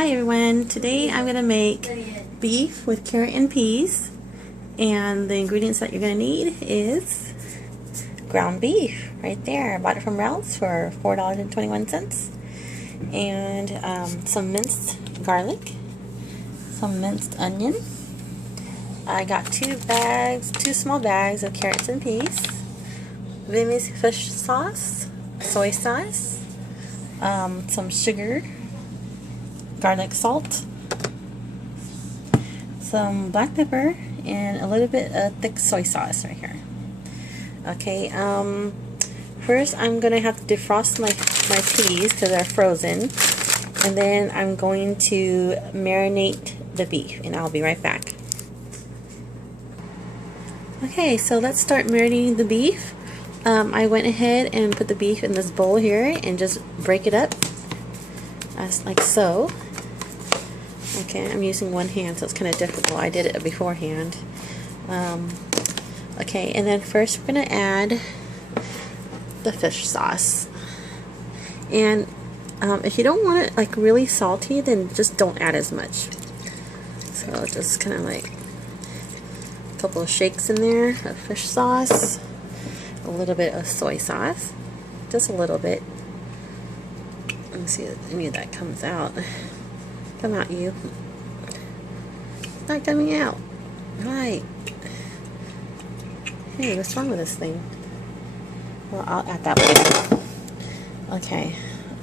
Hi everyone, today I'm going to make beef with carrot and peas, and the ingredients that you're going to need is ground beef right there. I bought it from Ralph's for $4.21, and some minced garlic, some minced onion. I got two small bags of carrots and peas, Vimmy's fish sauce, soy sauce, some sugar, garlic salt, some black pepper, and a little bit of thick soy sauce right here. Okay, first I'm going to have to defrost my peas because they're frozen, and then I'm going to marinate the beef, and I'll be right back. Okay, so let's start marinating the beef. I went ahead and put the beef in this bowl here and just break it up as like so. Okay, I'm using one hand, so it's kind of difficult. I did it beforehand. Okay, and then first we're going to add the fish sauce. And if you don't want it like really salty, then just don't add as much. So just kind of like a couple of shakes in there of fish sauce, a little bit of soy sauce, just a little bit. Let me see if any of that comes out. Come out, you. It's not coming out. Right. Hey, what's wrong with this thing? Well, I'll add that later. Okay.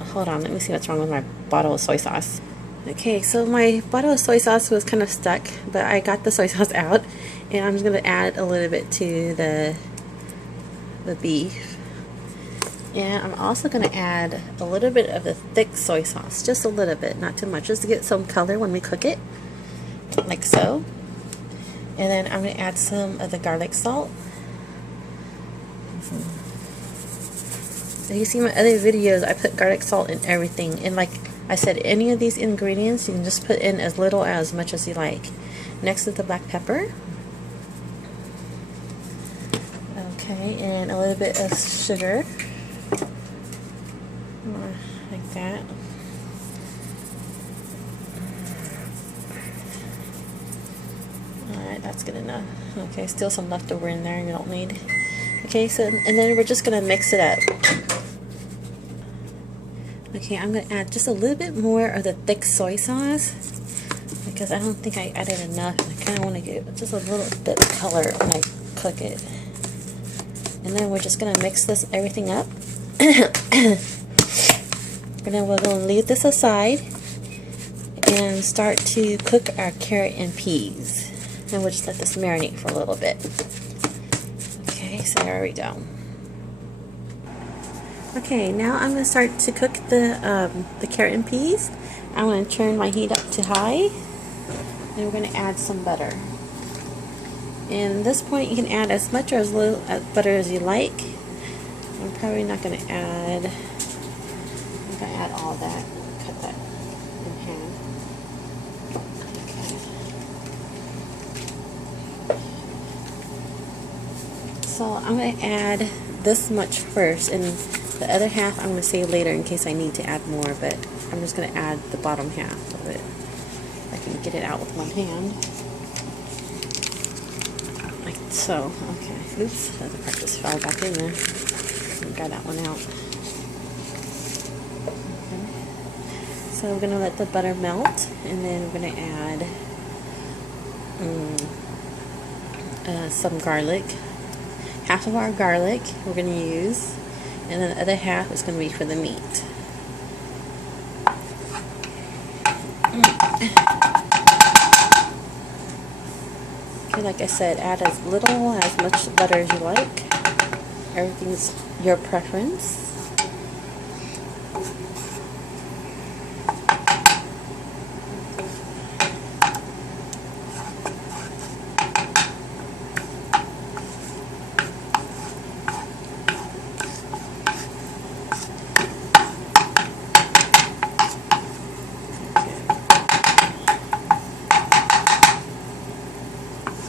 Hold on. Let me see what's wrong with my bottle of soy sauce. Okay, so my bottle of soy sauce was kind of stuck, but I got the soy sauce out, and I'm just going to add a little bit to the beef. And I'm also going to add a little bit of the thick soy sauce, just a little bit, not too much, just to get some color when we cook it, like so. And then I'm going to add some of the garlic salt. So you see my other videos, I put garlic salt in everything, and like I said, any of these ingredients you can just put in as little as much as you like. Next is the black pepper. Okay, and a little bit of sugar. Like that. Alright, that's good enough. Okay, still some leftover in there you don't need. Okay, so, and then we're just going to mix it up. Okay, I'm going to add just a little bit more of the thick soy sauce, because I don't think I added enough. I kind of want to get just a little bit of color when I cook it. And then we're just going to mix everything up. And then we're going to leave this aside and start to cook our carrot and peas. And we'll just let this marinate for a little bit. Okay, so there we go. Okay, now I'm going to start to cook the carrot and peas. I'm going to turn my heat up to high, and we're going to add some butter. And at this point, you can add as much or as little butter as you like. I'm probably not going to add. I'm going to add all that. Cut that in half. Okay. So I'm going to add this much first, and the other half I'm going to save later in case I need to add more. But I'm just going to add the bottom half of it. I can get it out with one hand. Like so. Okay. Oops. The part just fell back in there. Got that one out. Okay. So we're going to let the butter melt, and then we're going to add some garlic. Half of our garlic we're going to use, and then the other half is going to be for the meat. Okay, like I said, add as little, as much butter as you like. Everything's your preference.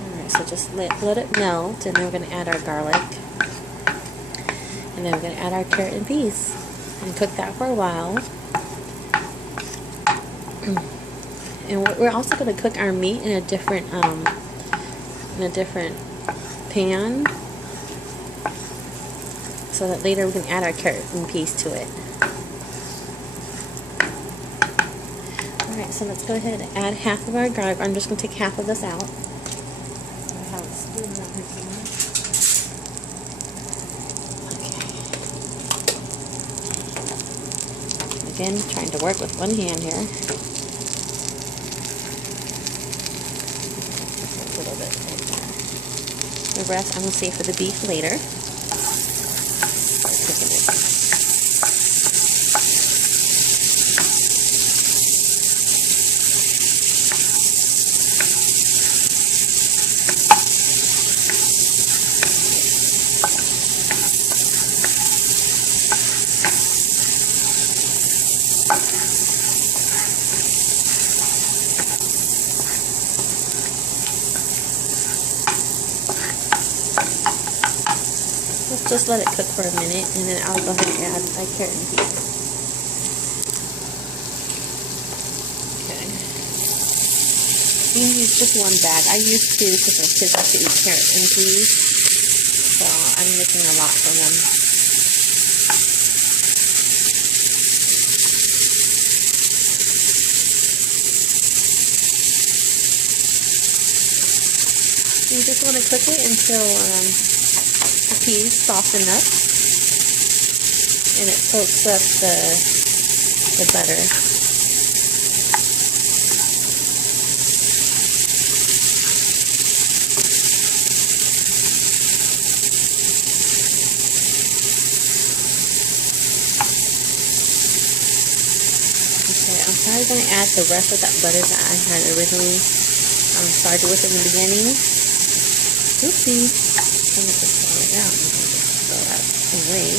Alright, so just let it melt, and then we're going to add our garlic. And then we're going to add our carrot and peas and cook that for a while. And we're also going to cook our meat in a different pan, so that later we can add our carrot and peas to it. Alright, so let's go ahead and add half of our garlic. I'm just going to take half of this out. Again, trying to work with one hand here. Just a little bit right there. The rest I'm going to save for the beef later. Just let it cook for a minute, and then I'll go ahead and add my carrot and peas. Okay. You can use just one bag. I used to because my kids like to eat carrot and peas, so I'm making a lot for them. You just want to cook it until the peas soften up and it soaks up the butter. Okay, I'm probably going to add the rest of that butter that I had originally started with in the beginning. Oopsie. I'm going to throw it out. I'm going to throw that away.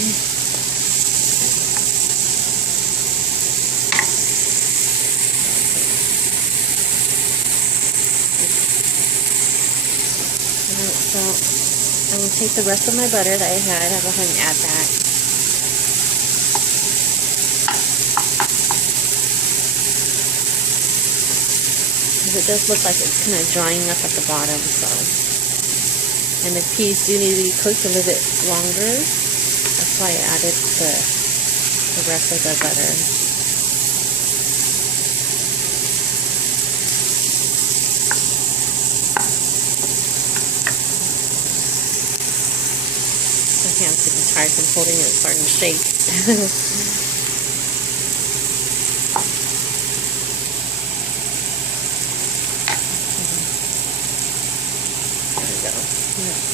Alright, so I'm going to take the rest of my butter that I had. I'll go ahead and add that. Because it does look like it's kind of drying up at the bottom, so. And the peas do need to be cooked a little bit longer. That's why I added the rest of the butter. My hand's getting tired from holding it. It's starting to shake.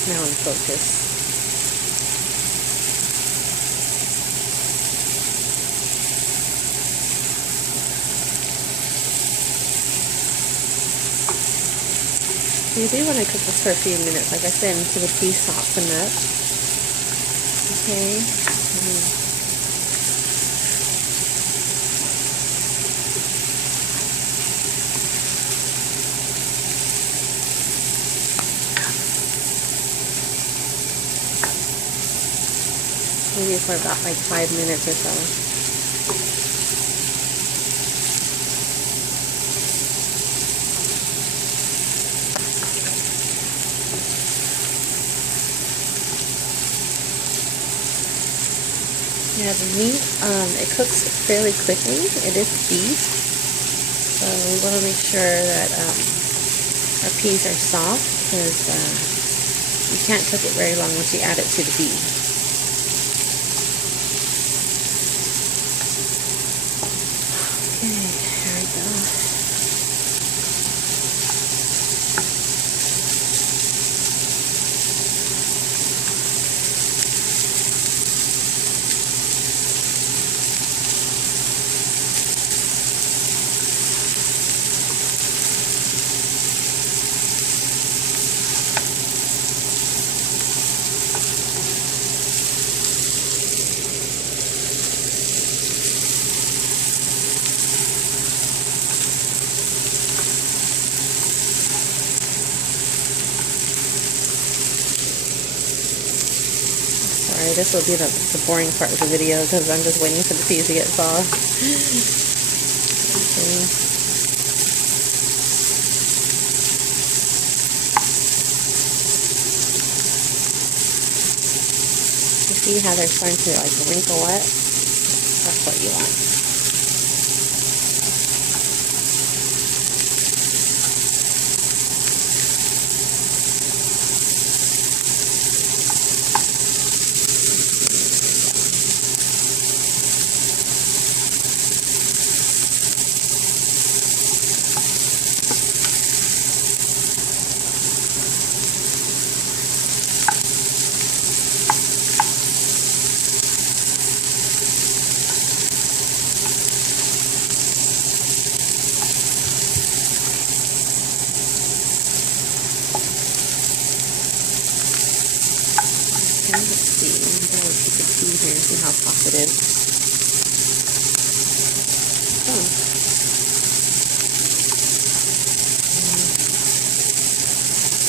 Now in focus. You do want to cook this for a few minutes, like I said, until the peas soften up. Okay. Maybe for about like 5 minutes or so. Yeah, the meat, it cooks fairly quickly. It is beef, so we want to make sure that our peas are soft, because you can't cook it very long once you add it to the beef. Sorry, this will be the boring part of the video because I'm just waiting for the peas to get soft. Okay. See how they're starting to like wrinkle up? That's what you want. Let's see. I'm going to take a key here and see how soft it is. Oh.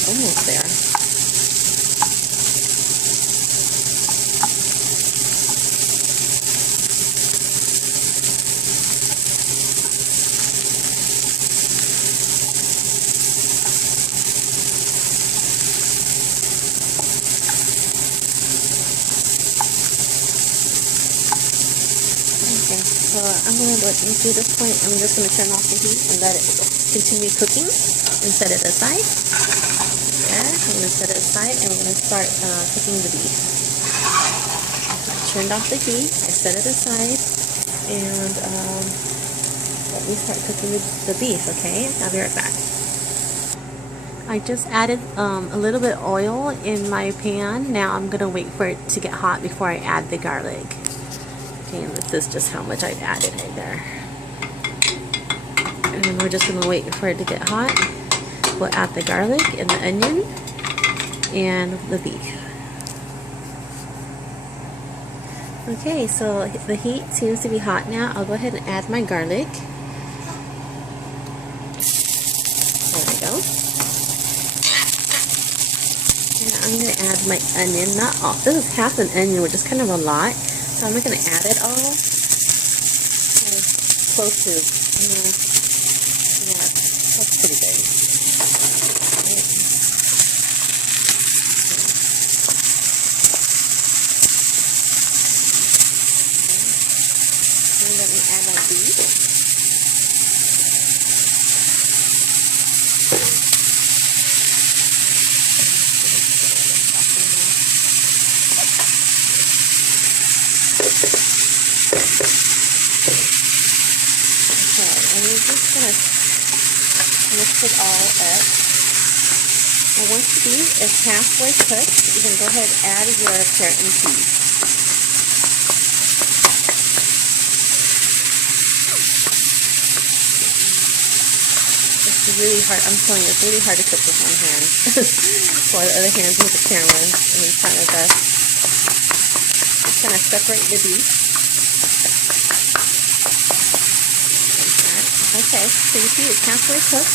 Almost there. Okay, so I'm going to let it to this point. I'm just going to turn off the heat and let it continue cooking and set it aside. There, I'm going to set it aside and we're going to start cooking the beef. I turned off the heat, I set it aside, and let me start cooking the beef, okay? I'll be right back. I just added a little bit of oil in my pan. Now I'm going to wait for it to get hot before I add the garlic. Okay, and this is just how much I've added right there. And then we're just going to wait for it to get hot. We'll add the garlic and the onion and the beef. Okay, so the heat seems to be hot now. I'll go ahead and add my garlic. There we go. And I'm going to add my onion, not all. This is half an onion, which is kind of a lot. So I'm not going to add it all. Close to, yeah, that's pretty good. And let me add my beef. And we're just going to mix it all up. And once the beef is halfway cooked, you can go ahead and add your carrot and peas. It's really hard. I'm telling you, it's really hard to cook with one hand. While the other hand with the camera. And it's kind of best. Just kind of separate the beef. Okay, so you see it's halfway cooked.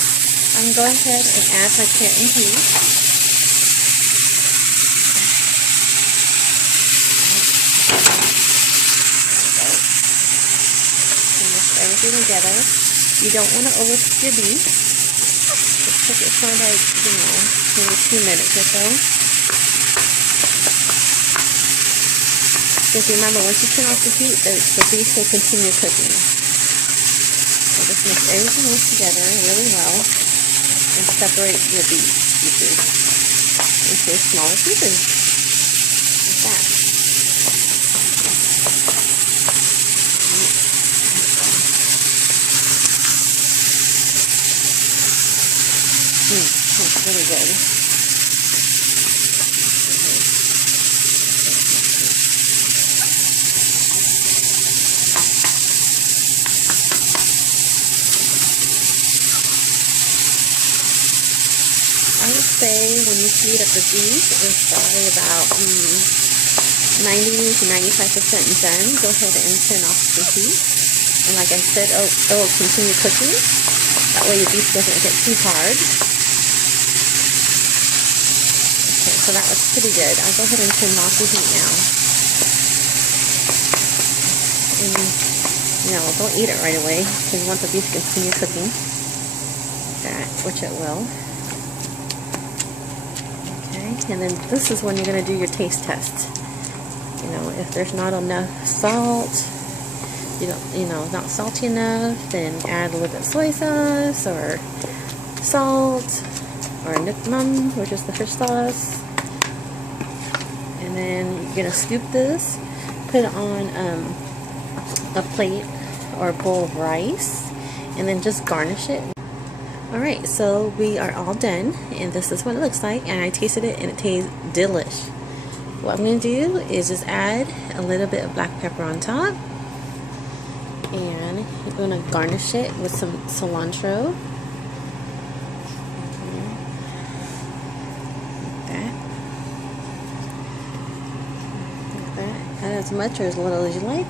I'm going to go ahead and add my carrot and peas. And mix everything together. You don't want to overcook your beef. Just cook it for like, maybe 2 minutes or so. Because remember, once you turn off the heat, the beef will continue cooking. Just mix everything else together really well and separate your beef pieces into smaller pieces, like that. That's really good. I would say when you heat up the beef, it's probably about 90 to 95% done. Go ahead and turn off the heat. And like I said, it'll continue cooking. That way your beef doesn't get too hard. Okay, so that looks pretty good. I'll go ahead and turn off the heat now. And, don't eat it right away because you want the beef to continue cooking. Like that, which it will. And then this is when you're going to do your taste test. know, if there's not enough salt, not salty enough, then add a little bit of soy sauce or salt or nukmam, which is the fish sauce. And then you're gonna scoop this, put it on a plate or a bowl of rice, and then just garnish it. Alright, so we are all done, and this is what it looks like, and I tasted it and it tastes delish. What I'm going to do is just add a little bit of black pepper on top, and I'm going to garnish it with some cilantro. Like that. Add as much or as little as you like.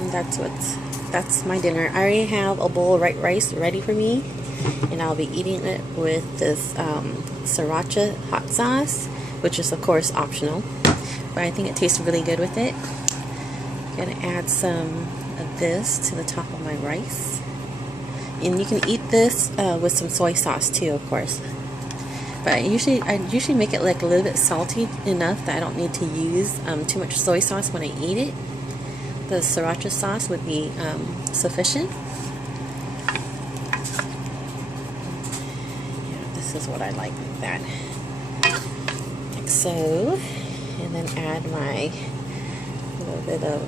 And that's my dinner. I already have a bowl of white rice ready for me, and I'll be eating it with this sriracha hot sauce, which is of course optional, but I think it tastes really good with it. I'm gonna add some of this to the top of my rice, and you can eat this with some soy sauce too, of course. But I usually make it like a little bit salty enough that I don't need to use too much soy sauce when I eat it. The sriracha sauce would be sufficient. Yeah, this is what I like with that. Like so. And then add my little bit of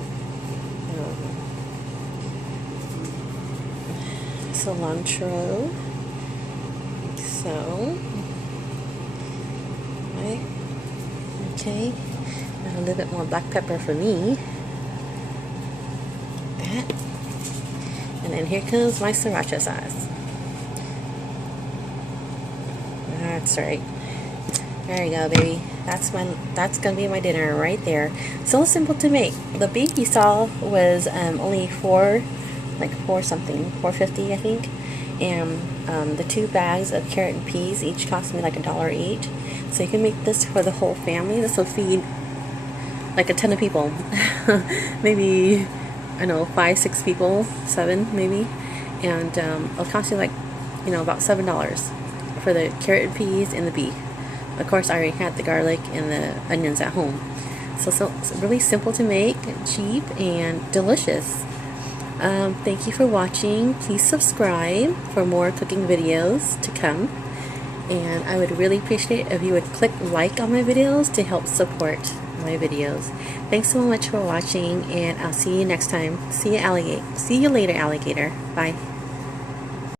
cilantro. Like so. Right. Okay. And a little bit more black pepper for me. And then here comes my sriracha sauce. That's right. There you go, baby. That's gonna be my dinner right there. So simple to make. The beef you saw was only $4.50 I think. And the 2 bags of carrot and peas each cost me like $1 each. So you can make this for the whole family. This will feed like a ton of people. Maybe, I don't know, 5-6 people, 7 maybe, and it'll cost you like, about $7 for the carrot and peas and the beef. Of course, I already had the garlic and the onions at home, so it's really simple to make, cheap, and delicious. Thank you for watching. Please subscribe for more cooking videos to come, and I would really appreciate it if you would click like on my videos to help support my videos. Thanks so much for watching, and I'll see you next time. See you later, alligator. Bye.